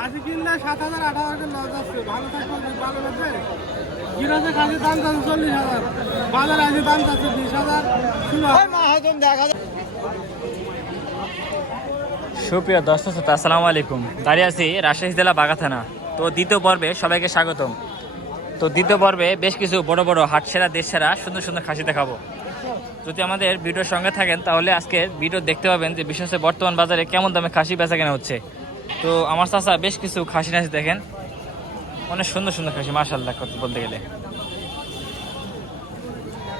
খাসি কিনলে 7,000 8,000 করে লস আছে। ভালো থাকবে ভালো লাগবে। গিরাজে খাসির দাম যাচ্ছে 40,000, বাজারে আছে দাম যাচ্ছে 20,000, 16,000। সুপ্রিয় দর্শক শ্রোতা, আসসালামু আলাইকুম। দাঁড়িয়ে আছি রাজশাহী জেলা বাঘা থানা। তো দ্বিতীয় পর্বে সবাইকে স্বাগতম। তো দ্বিতীয় পর্বে বেশ কিছু বড় বড় হাটসেরা দেশসেরা সুন্দর সুন্দর খাসি দেখাবো। যদি আমাদের ভিডিওর সঙ্গে থাকেন তাহলে আজকে ভিডিও দেখতে পাবেন যে বিশেষ বর্তমান বাজারে কেমন দামে খাসি বেচা কেনা হচ্ছে। তো আমার চাচা বেশ কিছু খাসি নাসি দেখেন, অনেক সুন্দর সুন্দর খাসি, মাশাআল্লাহ বলতে গেলে।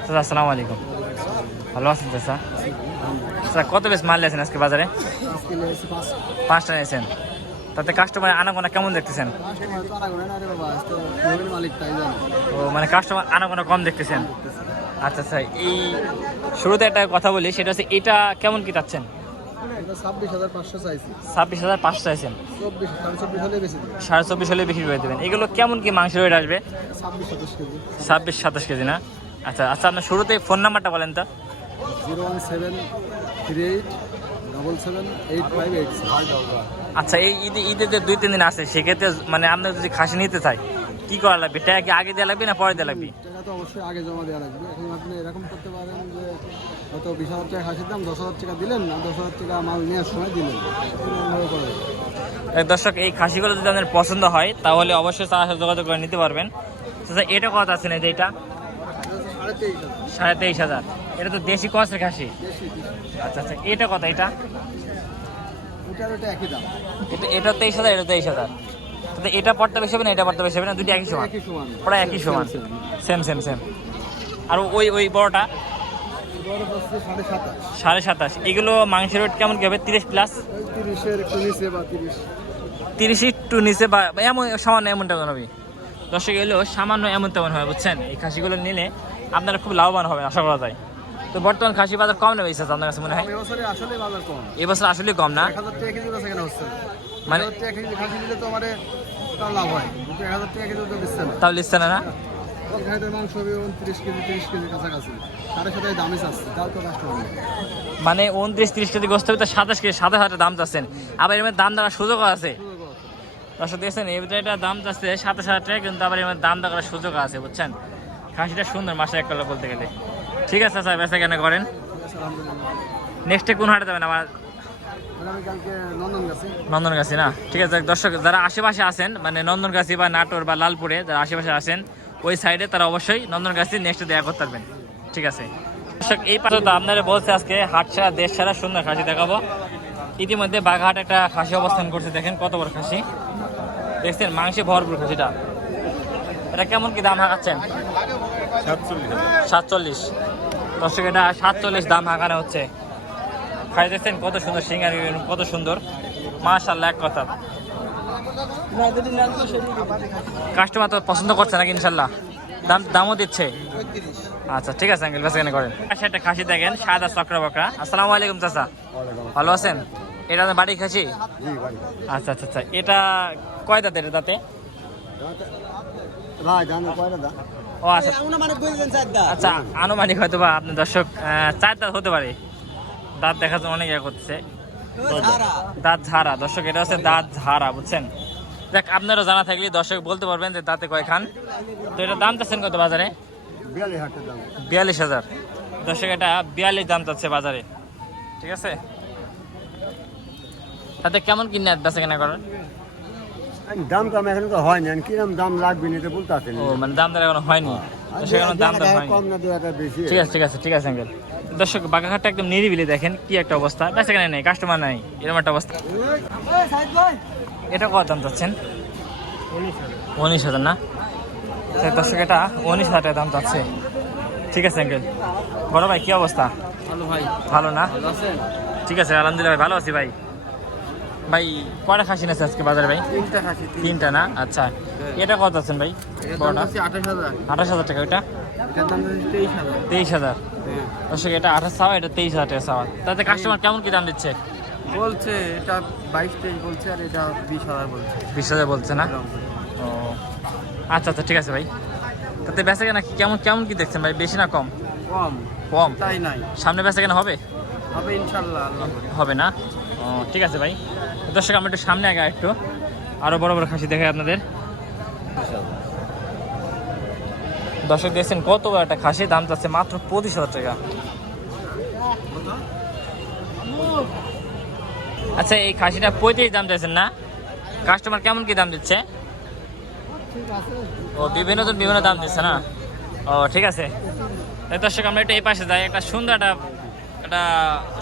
চাচা আসসালামু আলাইকুম, ভালো আছেন চাচা? চাচা কত বেশ মাল নিয়েছেন আজকে বাজারে? 5টা নিয়েছেন। তাতে কাস্টমার আনাগোনা কেমন দেখতেছেন? ও মানে কাস্টমার আনাগোনা কম দেখতেছেন। আচ্ছা আচ্ছা, এই শুরুতে একটা কথা বলি, সেটা হচ্ছে এটা কেমন কি চাচ্ছেন? 26,500 চাইছেন। 24,500 হলে বিক্রি করে দেবেন। এগুলো কেমন কি মাংসের ওয়েট আসবে? 26-27 কেজি না? আচ্ছা আচ্ছা, আপনার শুরুতে ফোন নাম্বারটা বলেন তো। 01738778587। আচ্ছা, এই ঈদের যে 2-3 দিন আছে, সেক্ষেত্রে মানে আপনার যদি খাসি নিতে চাই কি করা লাগবে? টাকা কি আগে দেওয়া লাগবে না পরে দেওয়া লাগবে? টাকা তো অবশ্যই আগে জমা দেওয়া লাগবে। এখন আপনি এরকম করতে পারেন যে হয়তো 20,000 টাকা খাসির দাম 10,000 টাকা দিলেন, না 10,000 টাকা মাল নেওয়ার সময় দিলেন। দর্শক, এই খাসিগুলো যদি আপনার পছন্দ হয় তাহলে অবশ্যই তার সাথে যোগাযোগ করে নিতে পারবেন। আচ্ছা, এটা কত আছে না? এটা 23,500। এটা তো দেশি কসের খাসি। আচ্ছা আচ্ছা, এটা কত? এটা একই দাম। এটা 23,000, এটা 23,000। তাহলে এটা পড়তে বেশি হবে না এটা পড়তে বেশি হবে না? দুটি একই সমান, প্রায় একই সমান, সেম সেম সেম। আর ওই বড়টা 27.5। এগুলো মাংসের ওয়েট কেমন কি হবে? 30+? 30 একটু নিচে বা এমন সামান্য এমন তেমন হবে। দর্শক, এগুলো সামান্য এমন তেমন হয়, বুঝছেন? এই খাসিগুলো নিলে আপনারা খুব লাভবান হবেন আশা করা যায়। তো বর্তমান খাসি বাজার কম নেবে আপনার কাছে মনে হয়? এবছর আসলে কম না? মানে তাও লিখছে না? মানে 29-30 কেজি গোস্ত হবে, 27 কেজি 27,000 দাম চাচ্ছেন। আবার এর দাম দেওয়ার সুযোগও আছে। দর্শক দেখছেন, এটা দাম যাচ্ছে 27,000 টাকা, কিন্তু আবার এর দাম দেওয়ার সুযোগ আছে, বুঝছেন? খাসিটা সুন্দর, মাসে এক কালো বলতে গেলে। ঠিক আছে স্যার, বেচা কেনা করেন। নেক্সটে কোন হাটে যাবেন? আমার নন্দনগাছি না? ঠিক আছে দর্শক, যারা আশেপাশে আছেন মানে নন্দনগাছি বা নাটোর বা লালপুরে যারা আশেপাশে আছেন ওই সাইডে, তারা অবশ্যই নন্দনগাছি নেক্সটে দেখা করতে পারবেন। ঠিক আছে দর্শক, এই পাশে তো আপনারা বলছে আজকে হাট ছাড়া দেশ ছাড়া সুন্দর খাসি দেখাবো। ইতিমধ্যে বাঘাট একটা খাসি অবস্থান করছে, দেখেন কত বড় খাসি দেখছেন, মাংসে ভরপুর খাসিটা। এটা কেমন কি দাম হাঁকাচ্ছেন? 47। দর্শক, এটা 47 দাম হাঁকানো হচ্ছে। খাই দেখছেন কত সুন্দর সিঙ্গার, কত সুন্দর, মাশাআল্লাহ। এক কথা, কাস্টমার তো পছন্দ করছে নাকি? ইনশাল্লাহ দামও দিচ্ছে। আচ্ছা ঠিক আছে আঙ্কেল, বেচা কেনা করেন। পাশে একটা খাসি দেখেন, সাদা চক্র বকরা। আসসালামু আলাইকুম চাচা, ভালো আছেন? এটা বাড়ি খাসি? আচ্ছা আচ্ছা আচ্ছা, এটা কয় দাঁতের? দাঁতে ও আচ্ছা আচ্ছা, আনুমানিক হয়তো বা আপনি দর্শক 4 দাঁত হতে পারে। দাঁত দেখা যায় অনেক করছে, দাঁত ঝাড়া। দর্শক, এটা হচ্ছে দাঁত ঝাড়া, বুঝছেন? দেখ, আপনারও জানা থাকলে দর্শক বলতে পারবেন যে দাঁতে কয় খান। তো এটা দাম চাচ্ছেন কত বাজারে? 42,000। দর্শক, এটা 42 দাম চাচ্ছে বাজারে। ঠিক আছে, তাতে কেমন কিনে বেচা কেনা করেন? দাম তো এখন তো হয়নি, কিরকম দাম লাগবে না এটা বলতে আছে। ও মানে দাম দর এখনো হয়নি, দাম দর হয়নি। ঠিক আছে ঠিক আছে ঠিক আছে আঙ্কেল। দর্শক, বাগাঘাটটা একদম নিরিবিলি, দেখেন কি একটা অবস্থা, বেচা কেনা নেই, কাস্টমার নাই, এরকম একটা অবস্থা। এটা কত দাম চাচ্ছেন? 19,000 না? দর্শক, এটা 19,000 টাকা দাম চাচ্ছে। ঠিক আছে আঙ্কেল। বড় ভাই কি অবস্থা? ভালো ভাই। ভালো না? ঠিক আছে আলহামদুলিল্লাহ ভাই, ভালো আছি ভাই। ভাই কয়টা খাসি আছে আজকে বাজারে ভাই? 3টা না? আচ্ছা, এটা কত আছেন ভাই? 28,000 টাকা। ওইটা 23,000। দর্শক, এটা 28 চাওয়া, এটা 23,000 টাকা চাওয়া। তাতে কাস্টমার কেমন কি দাম দিচ্ছে? বলছে এটা 22-23 বলছে, আর এটা 20,000 বলছে। 20,000 বলছে না? ও আচ্ছা আচ্ছা, ঠিক আছে ভাই। তাতে বেচা কেনা কেমন কেমন কি দেখছেন ভাই? বেশি না কম? কম তাই নাই, সামনে বেচা কেনা হবে হবে ইনশাআল্লাহ। হবে না? ও ঠিক আছে ভাই। দর্শক, আমরা একটু সামনে আগে একটু আরো বড় বড় খাসি দেখাই আপনাদের। দর্শক দেখছেন কত বড় একটা খাসি, দাম চাচ্ছে মাত্র 25,000 টাকা। আচ্ছা এই খাসিটা 35 দাম চাইছেন না? কাস্টমার কেমন কি দাম দিচ্ছে? ও বিভিন্ন জন বিভিন্ন দাম দিচ্ছে না? ও ঠিক আছে। দর্শক আমরা একটু এই পাশে যাই, একটা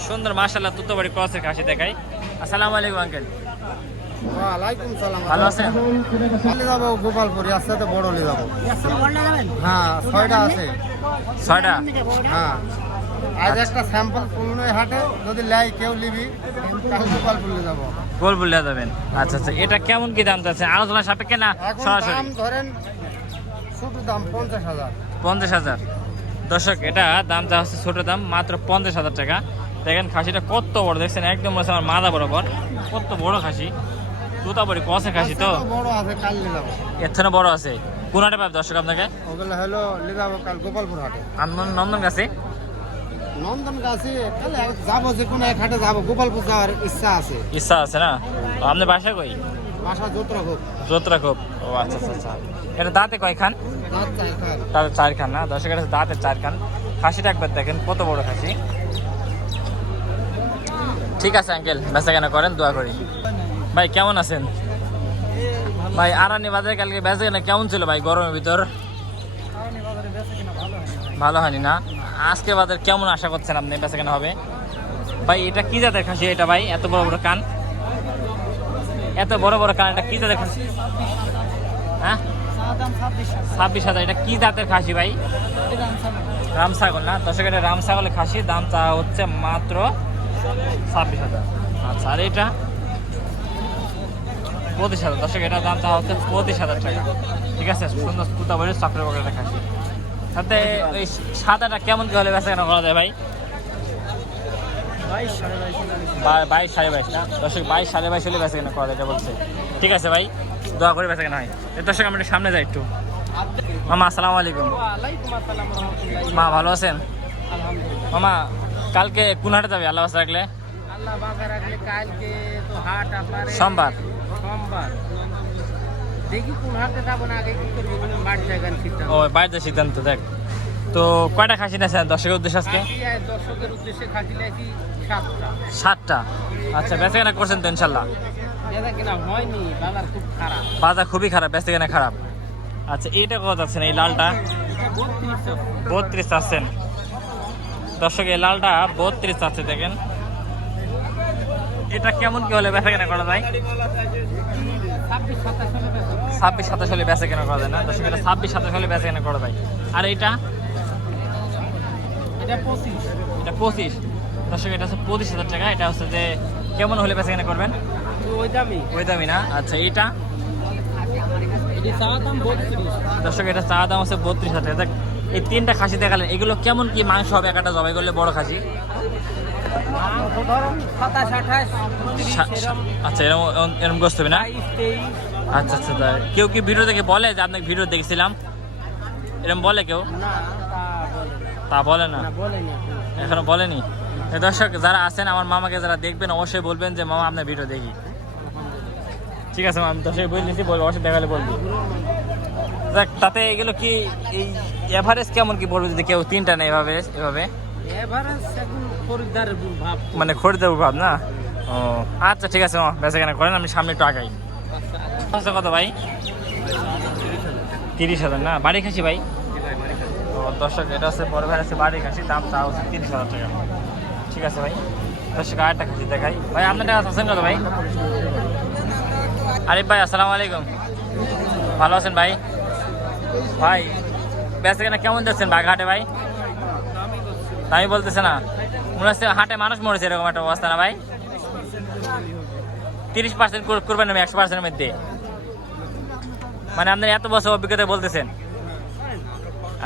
সুন্দর মাশাআল্লাহ তুতবাড়ি ক্রসের খাসি দেখাই। আসসালামু আলাইকুম আঙ্কেল। ওয়ালাইকুম সালাম। ভালো আছেন? নিয়ে যাবো গোপালপুরি, আস্তে আস্তে বড় নিয়ে যাবো। হ্যাঁ 6টা আছে। 6টা? হ্যাঁ আজ একটা স্যাম্পল পুরনো হাটে, যদি লাই কেউ নিবি তাহলে গোপালপুর নিয়ে যাবো। গোল বললে যাবেন। আচ্ছা আচ্ছা, এটা কেমন কি দাম চাচ্ছে? আলোচনা সাপেক্ষে না এখন সরাসরি? দাম ধরেন ছোট দাম 50,000। 50,000। দর্শক এটা দাম যা হচ্ছে ছোট দাম মাত্র 50,000 টাকা। দেখেন খাসিটা কত বড়, দেখছেন একদম মনে হচ্ছে আমার মাথা বরাবর, কত বড় খাসি, তুতাবড়ি কষে খাসি তো। বড় আছে, কাল নিয়ে যাবো। এর থেকে বড় আছে। কোন হাটে পাবে দর্শক আপনাকে? ওগুলো হলো নিয়ে যাবো কাল গোপালপুর হাটে। নন্দন গাছে? নন্দন গাছে কাল যাবো, যে কোনো এক হাটে যাবো। গোপালপুর যাওয়ার ইচ্ছা আছে। ইচ্ছা আছে না? আপনার বাসা কই? বাসা যোত্রা হোক। যোত্রা খুব। ও আচ্ছা আচ্ছা আচ্ছা। এটা দাঁতে কয় খান? দাঁত চাই খান। তাহলে 4 খান না? দর্শক এটা দাঁতে 4 খান। খাসিটা একবার দেখেন কত বড় খাসি। ঠিক আছে আঙ্কেল, বেচা কেনা করেন, দোয়া করি। ভাই কেমন আছেন? ভাই আরানি বাজারে কালকে বেচা কেনা কেমন ছিল ভাই গরমের ভিতর? ভালো হয়নি না? আজকে বাজার কেমন আশা করছেন আপনি বেচা কেনা হবে? ভাই এটা কি জাতের খাসি এটা ভাই? এত বড় বড় কান, এত বড় বড় কান, এটা কি জাতের খাসি? হ্যাঁ 26,000। এটা কি জাতের খাসি ভাই? রাম ছাগল না? দর্শক এটা রাম ছাগলের খাসি, দাম চা হচ্ছে মাত্র 26,000। আচ্ছা আর এটা 25,000। দর্শক এটা দাম চা হচ্ছে 25,000 টাকা। ঠিক আছে, সুন্দর তুতাবড়ি চক্রের বগলের খাসি। সাথে ওই সাদাটা কেমন কি হলে বেচা কেনা করা যায় ভাই? 22, 22.5 না? দর্শক 22, 22.5 হলে বেচা কেনা করা যায় এটা বলছে। ঠিক আছে ভাই, দোয়া করে বেচা কেনা হয়। দর্শক আমরা একটু সামনে যাই একটু। মামা আসসালামু আলাইকুম। মা ভালো আছেন? মামা কালকে কোন হাটে যাবে আল্লাহ বাসা রাখলে? আল্লাহ বাঁকা রাখলে কালকে তো হাট আপনার সোমবার। দেখি কোন হাটে যাবো না, আগে কি করবো বাড়ি জায়গার সিদ্ধান্ত। ও বাড়িতে সিদ্ধান্ত। দেখ তো কয়টা খাসি নেছেন দর্শকের উদ্দেশ্যে আজকে? দর্শকের উদ্দেশ্যে খাসি নাকি 7টা। 7টা? আচ্ছা বেচা কেনা করছেন তো ইনশাল্লাহ? বেচা কিনা হয়নি, বাজার খুব খারাপ। বাজার খুবই খারাপ, বেচা কেনা খারাপ। আচ্ছা এইটা কত যাচ্ছেন এই লালটা? 32 চাচ্ছেন। দর্শক এই লালটা 32 চাচ্ছে। দেখেন এটা কেমন কি হলে বেচা কেনা করা যায়? 26-27 হলে বেচা কেনা করা যায় না? দর্শক এটা 26-27 হলে বেচা কেনা করা যায়। আর এটা? এটা 25। দর্শক এটা হচ্ছে 25,000 টাকা। এটা হচ্ছে যে কেমন হলে বেচা কেনা করবেন? ওই দামি না? আচ্ছা এইটা? দর্শক এটা চা দাম হচ্ছে 32,000 টাকা। দেখ এই 3টা খাসি দেখালেন, এগুলো কেমন কি মাংস হবে একটা জবাই করলে বড় খাসি? আচ্ছা এরকম এরকম গোস্ত হবে না? আচ্ছা আচ্ছা। কেউ কি ভিডিও দেখে বলে যে আপনাকে ভিডিও দেখছিলাম, এরকম বলে কেউ? তা বলে না, এখনো বলেনি। দর্শক যারা আছেন আমার মামাকে যারা দেখবেন অবশ্যই বলবেন যে মামা আপনার ভিডিও দেখি। ঠিক আছে আমি দর্শক বলে দিচ্ছি, বলবো অবশ্যই দেখালে বলবো। দেখ তাতে এগুলো কি এই এভারেজ কেমন কি পড়বে যদি কেউ 3টা নেয় এভাবে? মানে খরিদ্দার ভাব না? ও আচ্ছা ঠিক আছে বেচা কেনা করেন, আমি সামনে একটু আগাই। আচ্ছা কত ভাই? 30,000 না? বাড়ি খাসি ভাই? ও দর্শক এটা হচ্ছে বড় ভাই আছে বাড়ি খাসি, দাম চা হচ্ছে 30,000 টাকা। ঠিক আছে ভাই, দর্শক আরেকটা খাসি দেখাই। ভাই আপনার টাকা আছেন কত ভাই? আরিফ ভাই আসসালামু আলাইকুম। ভালো আছেন ভাই? ভাই বেচা কেনা কেমন যাচ্ছেন বাঘাটে ভাই? আমি বলতেছে না, মনে হচ্ছে হাটে মানুষ মরেছে এরকম একটা অবস্থা না ভাই? 30% করবেন আমি 100%-এর মধ্যে? মানে আপনার এত বছর অভিজ্ঞতা বলতেছেন?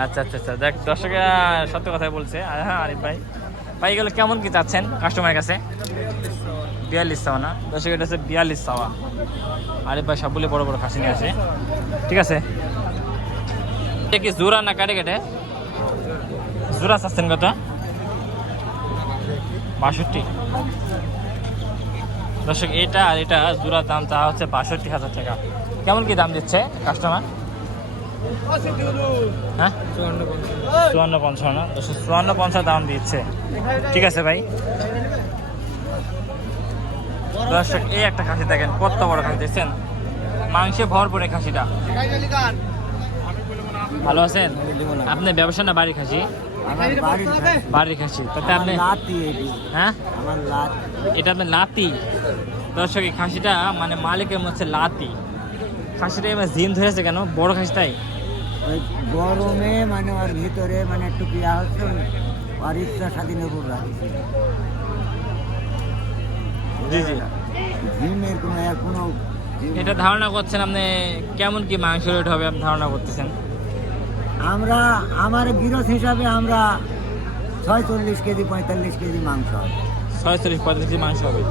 আচ্ছা আচ্ছা আচ্ছা। দেখ দর্শকেরা সত্য কথাই বলছে। হ্যাঁ আরিফ ভাই, ভাই এগুলো কেমন কি চাচ্ছেন কাস্টমারের কাছে? 42 চাওয়া না? দর্শক এটা হচ্ছে 42 চাওয়া। আরিফ ভাই সবগুলি বড় বড় খাসি নিয়ে আসে। ঠিক আছে, এটা কি জোড়া না কাটে কেটে? জোড়া চাচ্ছেন কত? 62। দর্শক এটা আর এটা জোড়ার দাম চা হচ্ছে ৬২,০০০ টাকা। কেমন কি দাম দিচ্ছে কাস্টমার? হ্যাঁ ৫৪-৫৫ দর্শক ৫৪-৫৫ দাম দিচ্ছে। ঠিক আছে ভাই। দর্শক এই একটা খাসি দেখেন কত বড় খাসি দেখছেন, মাংসে ভরপুরে খাসিটা। ভালো আছেন? আপনি ব্যবসা না বাড়ি খাসি? বাড়ির খাসি। তাতে আপনি হ্যাঁ এটা আপনার লাতি। দর্শক এই খাসিটা মানে মালিকের হচ্ছে লাতি। খাসিটা এবার জিম ধরেছে কেন? বড় খাসিটাই ওই গরমে মানে ওর ভিতরে মানে একটু পিয়া হচ্ছে, আর ইচ্ছা স্বাধীনের উপর রাখছে। জি জি। জিমের কোনো এটা ধারণা করছেন আপনি কেমন কি মাংস রেট হবে আপনি ধারণা করতেছেন? আমরা আমার গিরস হিসাবে আমরা ৪৬ কেজি ৪৫ কেজি মাংস হবে। ৪৬-৪৫ কেজি মাংস হবে।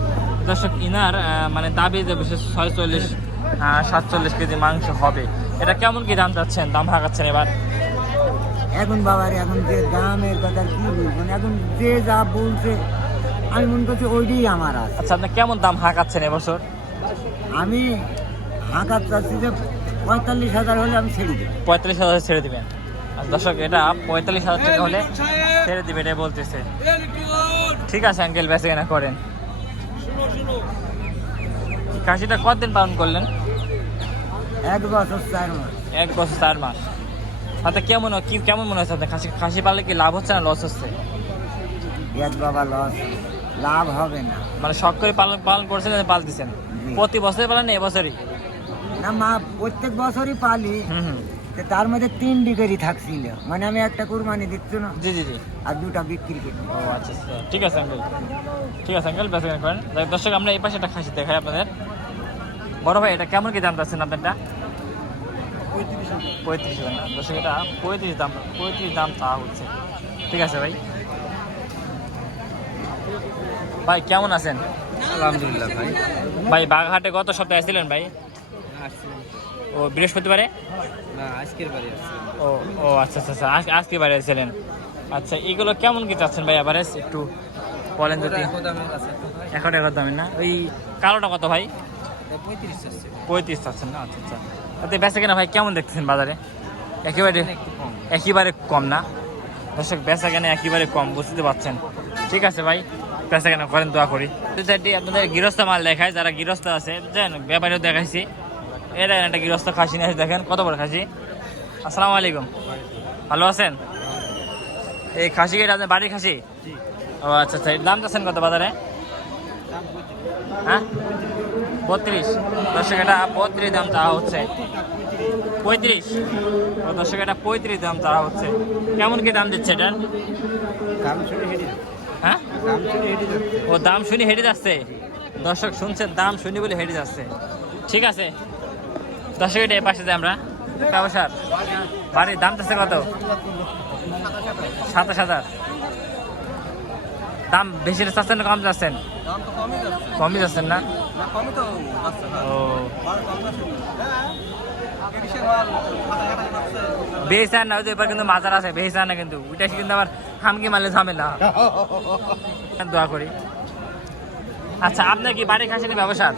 দর্শক ইনার মানে দাবি যে বিশেষ ৪৬-৪৭ কেজি মাংস হবে। এটা কেমন কি দাম চাচ্ছেন, দাম ভাগাচ্ছেন এবার? এখন বাবার এখন যে দামের কথা কি বলবেন, এখন যে যা বলছে আমি মনে করছি ওইটাই আমার আছে। আচ্ছা আপনি কেমন দাম হাঁকাচ্ছেন এবছর? আমি হাঁকার চাচ্ছি যে ৪৫,০০০ হলে আমি ছেড়ে দেবো। ৪৫,০০০ ছেড়ে দিবেন। আর দর্শক এটা ৪৫,০০০ টাকা হলে ছেড়ে দিবে এটাই বলতেছে। ঠিক আছে আঙ্কেল, বেঁচে কেনা করেন। খাসিটা কতদিন পালন করলেন? ১ বছর ৪ মাস। ১ বছর ৪ মাস। আচ্ছা কেমন মনে হচ্ছে আপনার খাসি পাললে কি লাভ হচ্ছে না লস হচ্ছে? এক বাবা লস, লাভ হবে না। মানে শখ করে পালন করছেন, পালতেছেন প্রতি বছরই পালেন না এবছরই? না মা প্রত্যেক বছরই পালি, হুম। তো তার মধ্যে ৩ ডিগ্রি থাকছিল, মানে আমি একটা কুরবানি দিচ্ছি না জি জি জি। আর 2টা বিক্রি করি। ও আচ্ছা আচ্ছা, ঠিক আছে আঙ্কেল, ঠিক আছে আঙ্কেল, বেঁচে কেনা করেন। দর্শক আমরা এই পাশে একটা খাসি দেখাই আপনাদের। বড় ভাই এটা কেমন কি দাম চাচ্ছেন আপনারটা? ৩৫,০০০ না দর্শক, এটা ৩৫ দাম চাওয়া হচ্ছে। ঠিক আছে ভাই। ভাই কেমন আছেন? আলহামদুলিল্লাহ ভাই। ভাই বাগহাটে গত সপ্তাহে আসছিলেন ভাই? ও বৃহস্পতিবারে? না আজকের বাড়ি আসছে। ও ও আচ্ছা আচ্ছা আচ্ছা, আজকে বাড়ি আসছিলেন। আচ্ছা এগুলো কেমন কি চাচ্ছেন ভাই এভারেজ একটু বলেন যদি। এখন দামের না? ওই কালোটা কত ভাই? 35 আসছে। 35 চাচ্ছেন না? আচ্ছা আচ্ছা। তাতে বেচা কেনা ভাই কেমন দেখতেছেন বাজারে? একেবারে কম না দর্শক, বেচা কেনা একেবারে কম, বুঝতে পারছেন। ঠিক আছে ভাই, বেচা কেনা করেন, দোয়া করি। আপনাদের গৃহস্থ মাল দেখায়, যারা গৃহস্থ আছে জানেন, ব্যাপারেও দেখাইছি। এটা একটা গৃহস্থ খাসি নিয়ে দেখেন কত বড় খাসি। আসসালামু আলাইকুম, ভালো আছেন? এই খাসি কি আপনার বাড়ির খাসি? ও আচ্ছা আচ্ছা। এর দাম চাচ্ছেন কত বাজারে? হ্যাঁ ৩২। দর্শক এটা ৩২ দাম চাওয়া হচ্ছে। ৩৫ দর্শক, এটা ৩৫ দাম চাওয়া হচ্ছে। কেমন কি দাম দিচ্ছে এটার? হ্যাঁ ও দাম শুনি হেঁটে যাচ্ছে। দর্শক শুনছেন, দাম শুনি বলে হেঁটে যাচ্ছে। ঠিক আছে দর্শক, এটা এই পাশে যাই আমরা। ব্যবসার বাড়ির দাম চাচ্ছে কত? ২৭,০০০। দাম বেশি চাচ্ছেন না কম যাচ্ছেন? কমই যাচ্ছেন না? ও বেচার না, এবার কিন্তু মাজার আছে, বেচার না কিন্তু ওইটা কিন্তু আবার হামকি মারলে ঝামেলা। দোয়া করি। আচ্ছা আপনার কি বাড়ি খাসি ব্যবসার?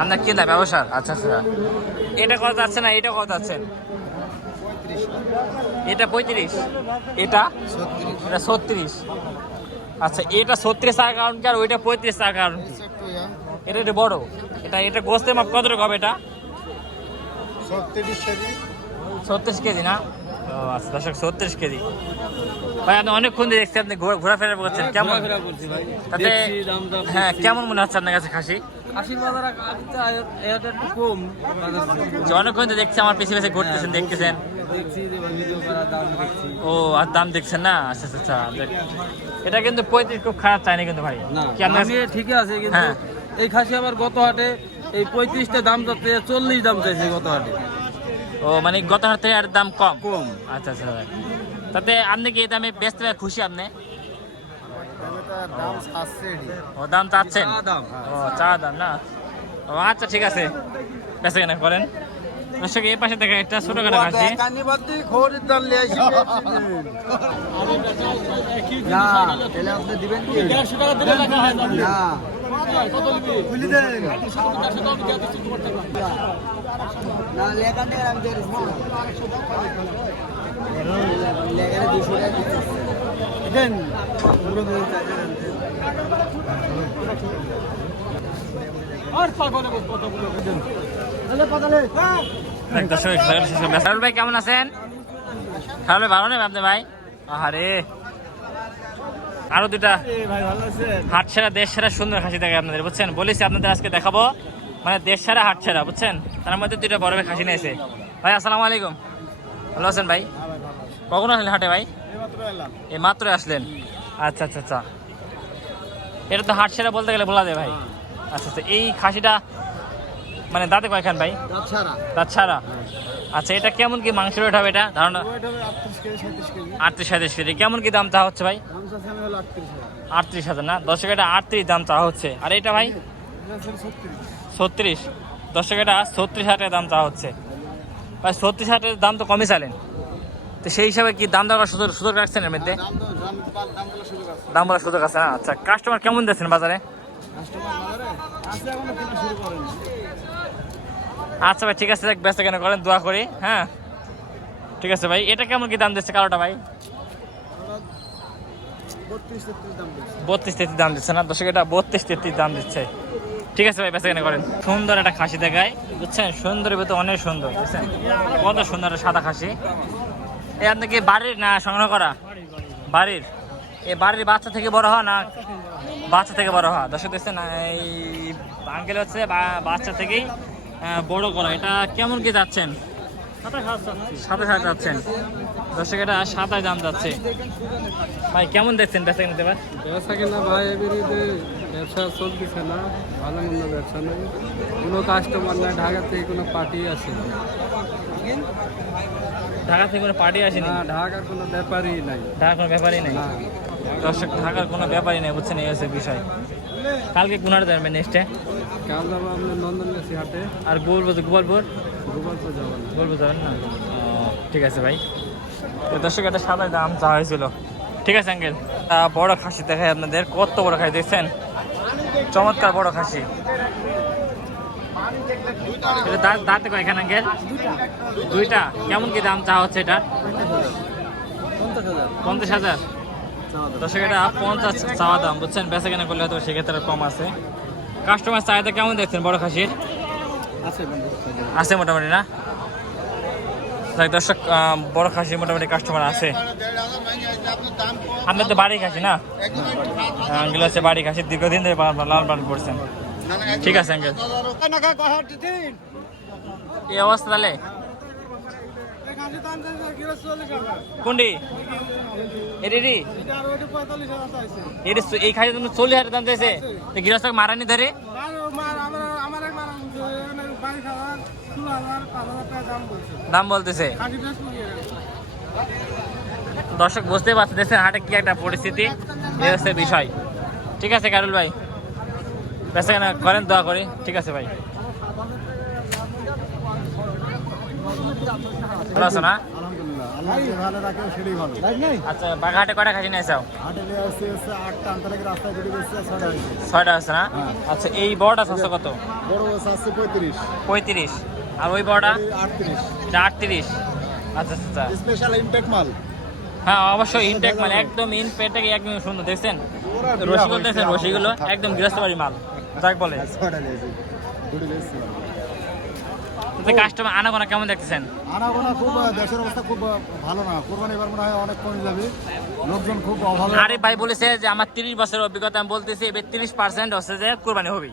আপনার কি না ব্যবসার? আচ্ছা আচ্ছা। এটা কত যাচ্ছে না, এটা কত যাচ্ছেন? এটা ৩৫, এটা ৩৬। আচ্ছা এটা ৩৬ টাকা কারণ কি, আর ওইটা ৩৫ টাকা কারণ কি? এটা একটু বড়, এটা গোস্তের মাপ কত রকম? এটা ৩৬ কেজি না? ও আচ্ছা দর্শক ৩৬ কেজি। ভাই আপনি অনেকক্ষণ দেখছি আপনি ঘোরাফেরা করছেন, কেমন তাতে? হ্যাঁ কেমন মনে হচ্ছে আপনার কাছে খাসি? অনেকক্ষণ দেখছি আমার পিছিয়ে পিছিয়ে ঘুরতেছেন, দেখতেছেন। ও আর দাম দেখছেন না? আচ্ছা আচ্ছা। এটা কিন্তু ৩৫ খুব খারাপ চাইনি কিন্তু ভাই, ঠিকই আছে কিন্তু এই খাসি আবার গত হাটে এই ৩৫টা দাম যাচ্ছে, ৪০ দাম চাইছে গত হাটে। ও মানে গত হাট থেকে আর দাম কম? কম। আচ্ছা আচ্ছা। তাতে আপনি কি এই দামে বেচতে খুশি আপনি? ও দাম চাচ্ছেন? ও চা দাম না? ও আচ্ছা ঠিক আছে, বেচা কেনা করেন। দর্শক এই পাশে দেখেন একটা ছোট কাটা খাসি। বুঝলি দেন না লেখা নেই আমি লেখা 200 টাকা দেন শাহরুল ভাই কেমন আছেন? শাহরুল ভাই ভালো নেই আপনি ভাই? আরে আরো দুটা হাট সেরা দেশ সেরা সুন্দর খাসি দেখে আপনাদের, বুঝছেন? বলেছি আপনাদের আজকে দেখাবো, মানে দেশ সেরা হাট সেরা, বুঝছেন? তার মধ্যে দুইটা বড় খাসি নিয়েছে। ভাই আসসালামু আলাইকুম, ভালো আছেন ভাই? কখন আসলেন হাটে ভাই? এই মাত্র আসলেন? আচ্ছা আচ্ছা আচ্ছা, এটা তো হাট সেরা বলতে গেলে বলা যায় ভাই। আচ্ছা আচ্ছা, এই খাসিটা মানে দাঁতে কয়খান ভাই? দাঁত ছাড়া। আচ্ছা, এটা কেমন কি মাংসের ওয়েট হবে এটা ধারণা? 38-37 কেজি। কেমন কি দাম চাওয়া হচ্ছে ভাই? 38,000 না? 10 টাকা 38 দাম চাওয়া হচ্ছে। আর এটা ভাই 36। 10 টাকা 36,000 দাম চাওয়া হচ্ছে ভাই। 36,000 দাম তো কমই চালেন, তো সেই হিসাবে কি দাম দেওয়ার সুযোগ রাখছেন এর মধ্যে? দাম বলার সুযোগ আছে না? আচ্ছা, কাস্টমার কেমন দিচ্ছেন বাজারে? আচ্ছা ভাই, ঠিক আছে, ব্যস্ত কেন করেন, দোয়া করি। হ্যাঁ ঠিক আছে ভাই। এটা কেমন কি দাম দিচ্ছে কালোটা ভাই? 32-33 দাম দিচ্ছে না? 10 টাকা 32-33 দাম দিচ্ছে। ঠিক আছে ভাই, ব্যস্ত কেন করেন। সুন্দর একটা খাসি দেখায়, বুঝছেন? সুন্দরের ভেতর অনেক সুন্দর, বুঝছেন? কত সুন্দর একটা সাদা খাসি। এই আপনি কি বাড়ির না সংগ্রহ করা? বাড়ির। এই বাড়ির বাচ্চা থেকে বড় হওয়া না বাচ্চা থেকে বড় হওয়া? দর্শক দেখছেন, এই আঙ্কেল হচ্ছে বাচ্চা থেকেই বড় করা। এটা কেমন কি যাচ্ছেন? 27,000 যাচ্ছেন। দর্শক এটা 27 দাম যাচ্ছে ভাই। কেমন দেখছেন বেচা কিনতে? ব্যবসা কিনা ভাই এবারে ব্যবসা চলতেছে না, ভালো মন্দ ব্যবসা নেই, কোনো কাস্টমার নাই। ঢাকা থেকে কোনো পার্টি আসে না। ঢাকা থেকে কোনো পার্টি আসেনি? না, ঢাকার কোনো ব্যাপারই নাই। ঢাকার কোনো ব্যাপারই নেই। দর্শক, ঢাকার কোনো ব্যাপারই নেই, বুঝছেন? এই হচ্ছে বিষয়। কালকে কোনার যাবেন নেক্সটে? কাল যাবো আপনার নন্দনগাছি হাটে। আর গোপালপুর যাবো না। গোপালপুর যাবেন না? ঠিক আছে ভাই। তো দর্শক, এটা 27 দাম চাওয়া হয়েছিল। ঠিক আছে আঙ্কেল, বড় খাসি দেখায় আপনাদের। কত বড় খাসি দেখছেন? চমৎকার বড় খাসি। দাঁতে কয়খান আঙ্কেল? দুইটা। কেমন কি দাম চাওয়া হচ্ছে এটা? 50,000। দর্শক, এটা 50 চাওয়া দাম, বুঝছেন? বেচা কেনা করলে হয়তো সেক্ষেত্রে কম আছে। কাস্টমার চাহিদা কেমন দেখছেন বড় খাসির? আছে মোটামুটি না? দর্শক, বড় খাসি মোটামুটি কাস্টমার আছে। আপনার তো বাড়ি খাসি না? আঙ্কেল হচ্ছে বাড়ি খাসি, দীর্ঘদিন ধরে লাল পালন করছেন। ঠিক আছে আঙ্কেল, এই অবস্থা তাহলে কোনটি এটি এই খাসির জন্য 40,000 দাম চাইছে? গৃহস্থ মারানি ধরে দাম বলতেছে। দর্শক বুঝতে পারছে, দেখছেন হাটে কি একটা পরিস্থিতি, এই হচ্ছে বিষয়। ঠিক আছে কারুল ভাই, বেচা কেনা করেন, দোয়া করি। ঠিক আছে ভাই, ভালো আছো না? আচ্ছা, বাঘাটে কয়টা খাসি নিয়ে যাও? 6টা আছে না? আচ্ছা, এই বড়টা আছে কত? 35। আর ওই বড়টা 38। আচ্ছা আচ্ছা, স্পেশাল ইনটেক মাল। হ্যাঁ অবশ্যই ইনটেক মাল, একদম ইনটেক, একদম সুন্দর। দেখছেন রসিগুলো, দেখছেন রসিগুলো একদম গৃহস্থবাড়ি মাল, যাক বলে। কাস্টমার আনাগোনা কেমন দেখতেছেন? আনাগোনা খুব, দেশের অবস্থা খুব ভালো না। কোরবানি এবার মনে হয় অনেক কমে যাবে, লোকজন খুব অভাব। আরে ভাই বলেছে যে আমার 30 বছরের অভিজ্ঞতা, আমি বলতেছি এবার 30% হচ্ছে যে কোরবানি হবে।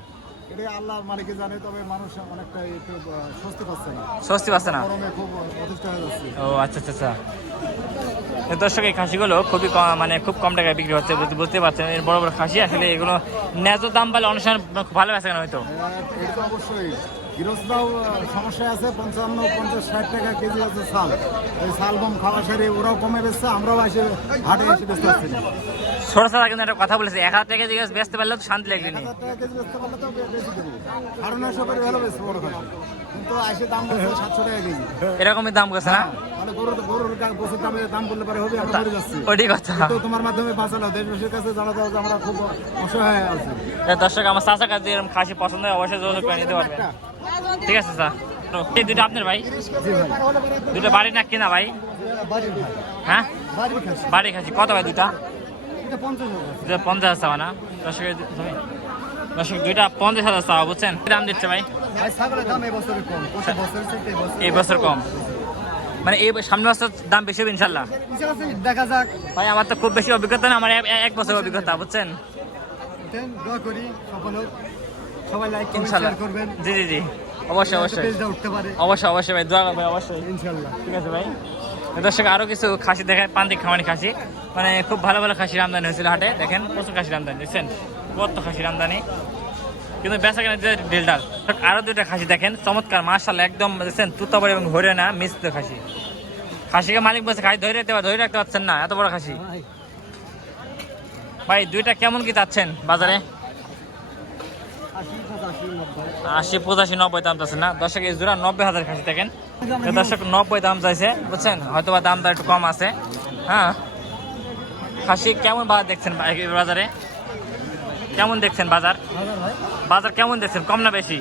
এটা আল্লাহর মালিকই জানে, তবে মানুষ অনেকটা একটু স্বস্তি পাচ্ছে না। স্বস্তি পাচ্ছে না? গরমে খুব অতিষ্ঠ হয়ে যাচ্ছে। ও আচ্ছা আচ্ছা আচ্ছা। দর্শক, এই খাসিগুলো খুবই কম, মানে খুব কম টাকায় বিক্রি হচ্ছে, বুঝতে পারছেন? এর বড় বড় খাসি আসলে এগুলো ন্যায্য দাম পালে অনুষ্ঠান খুব ভালো বেচা কেনা হয়তো। এটা তো অবশ্যই গৃহস্থরাও সমস্যা আছে। 55-50-60 টাকা কেজি আছে চাল। এই চাল কম খাওয়া সারি ওরাও কমে বেচছে, আমরাও এসে হাটে এসে বেচতে পারছি না। ছোটরা কিন্তু একটা কথা বলেছে, 1000 টাকা কেজি বেচতে পারলে তো শান্তি লাগবে না। 1000 টাকা কেজি বেচতে পারলে তো বেশি দেবো, 950 করে ভালো বেচছে বড় খাসি, কিন্তু এসে দাম বলছে 700 টাকা কেজি। এরকমই দাম করছে না? তাহলে গরুর গোছের দাম বললে পারে হবে, আমরা মরে যাচ্ছি। ওইটাই কথা। তো তোমার মাধ্যমে বাঁচালো, দেশবাসীর কাছে জানা দাও যে আমরা খুব অসহায় আছি। দর্শক আমার চাচার কাছে এরকম খাসি পছন্দ হয় অবশ্যই যোগাযোগ করে নিতে পারবেন। ঠিক আছে স্যার, তো এই দুটো আপনার ভাই? জি ভাই, দুটো বাড়ি না কিনা ভাই? বাড়ির ভাই, হ্যাঁ বাড়ির খাসি। বাড়ি খাসি কত ভাই দুটা? এটা 50,000। দুটো 50,000 চাওয়া না দর্শক? দর্শক দুইটা 50,000 চাওয়া, বুঝছেন? কি দাম দিচ্ছে ভাই? ভাই ছাগলের দাম এই বছরে কম, প্রতি বছরের চেয়ে এই বছর কম, মানে এই সামনে বছর দাম বেশি হবে ইনশাল্লাহ। দেখা যাক। ভাই আমার তো খুব বেশি অভিজ্ঞতা না, আমার এক বছর অভিজ্ঞতা, বুঝছেন? দোয়া করি সফল হোক, সবাই লাইক কমেন্ট ইনশাল্লাহ, শেয়ার করবেন, জি জি জি, অবশ্যই অবশ্যই পেজটা উঠতে পারে অবশ্যই অবশ্যই ভাই, দোয়া করবেন অবশ্যই। ইনশাআল্লাহ। ঠিক আছে ভাই। দর্শক আরো কিছু খাসি দেখায়, পান্তিক খামানি খাসি, মানে খুব ভালো ভালো খাসির আমদানি হয়েছিল হাটে। দেখেন প্রচুর খাসির আমদানি, দেখছেন কত খাসির আমদানি, কিন্তু বেচা কেনা ডিলডাল। আরো দুইটা খাসি দেখেন চমৎকার মাশাআল্লাহ, একদম দেখছেন তুতাবাড়ি এবং হরিয়ানা মিশ্রিত খাসি। খাসিকে মালিক বলছে খাসি ধরে রাখতে পারছেন না, এত বড় খাসি। ভাই দুইটা কেমন কি চাচ্ছেন বাজারে? 80, 85, 90 দাম চাচ্ছেন না দর্শক? এই জোড়া 90,000 খাসি দেখেন দর্শক, 90 দাম চাইছে, বুঝছেন? হয়তো বা দামটা একটু কম আছে। হ্যাঁ, খাসি কেমন বাজার দেখছেন বাজারে? কেমন দেখছেন বাজার? বাজার কেমন দেখছেন, কম না বেশি?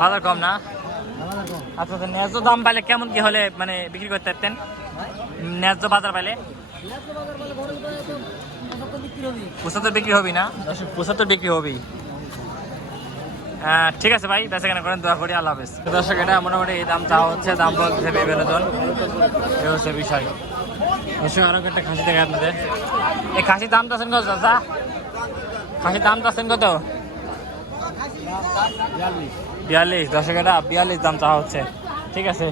বাজার কম না? আচ্ছা আচ্ছা, ন্যায্য দাম পাইলে কেমন কি হলে মানে বিক্রি করতে পারতেন? ন্যায্য বাজার পাইলে 75 বিক্রি হবি না? 75 বিক্রি হবি। ঠিক আছে ভাই, বেচা কেনা করেন, দোয়া করি, আল্লাহ হাফেজ। দর্শক এটা মোটামুটি এই দাম চাওয়া হচ্ছে, দাম বলছে বিনোদন, এই হচ্ছে বিষয়। দর্শক আরো একটা খাসি দেখে আপনাদের, এই খাসির দাম চাচ্ছেন কত চাচা? খাসির দাম চাচ্ছেন কত? 42। দর্শক এটা 42 দাম চাওয়া হচ্ছে। ঠিক আছে,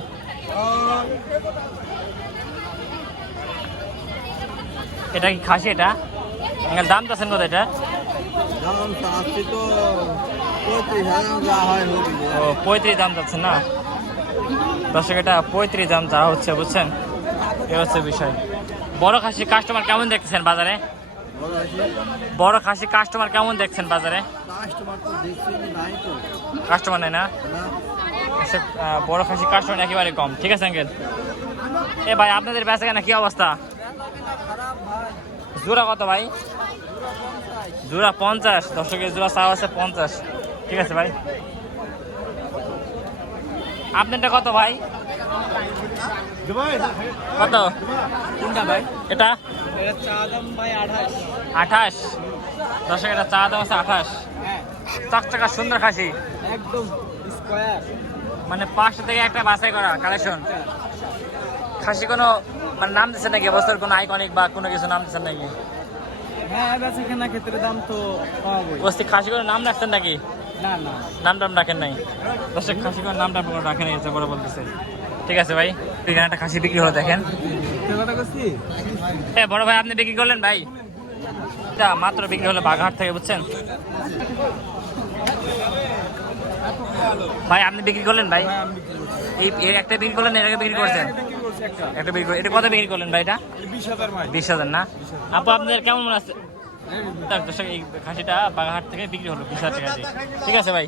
এটা কি খাসি? এটা দাম চাচ্ছেন কত? এটা দাম চাচ্ছি তো 35,000 যা হয় হবে। ও 35 দাম চাচ্ছেন না দর্শক? এটা 35 দাম চাওয়া হচ্ছে, বুঝছেন? এ হচ্ছে বিষয়। বড় খাসি কাস্টমার কেমন দেখছেন বাজারে? বড় খাসি কাস্টমার কেমন দেখছেন বাজারে? কাস্টমার তো দেখছি নাই তো। কাস্টমার নেই না? বড় খাসি কাস্টমার একেবারে কম। ঠিক আছে আঙ্কেল। এ ভাই আপনাদের বেচা কেনা কি অবস্থা? জোড়া কত ভাই? জোড়া 50। দর্শকের জোড়া চাওয়া আছে 50। ঠিক আছে ভাই। আপনারটা কত ভাই? কত কোনটা ভাই? এটা চা দাম ভাই 28। 28। দর্শক এটা চা দাম আছে 28। চকচকা সুন্দর খাসি, একদম স্কয়ার, মানে 5টা থেকে একটা বাছাই করা কালেকশন। খাসি কোনো মানে নাম দিচ্ছেন নাকি বছর, কোনো আইকনিক বা কোনো কিছু নাম দিচ্ছেন নাকি? হ্যাঁ বেচা কেনা ক্ষেত্রে দাম তো পাবই। বস্তি খাসি করে নাম রাখছেন নাকি? না না, নাম টাম রাখেন নাই দর্শক? খাসি করে নাম টাম রাখেন নাই, বড় বলতেছে। ঠিক আছে ভাই, এখানে একটা খাসি বিক্রি হলো দেখেন। বড় ভাই আপনি বিক্রি করলেন ভাই? এটা মাত্র বিক্রি হলো বাঘাট থেকে, বুঝছেন ভাই? আপনি বিক্রি করলেন ভাই? এই একটা বিক্রি করলেন, এর আগে বিক্রি করছেন? একটা বিক্রি করে, এটা কত বিক্রি করলেন ভাই? এটা 20,000 না? আপু আপনাদের কেমন মনে আছে? এই খাসিটা বাঘাট থেকে বিক্রি হলো 20,000 টাকা দিয়ে। ঠিক আছে ভাই।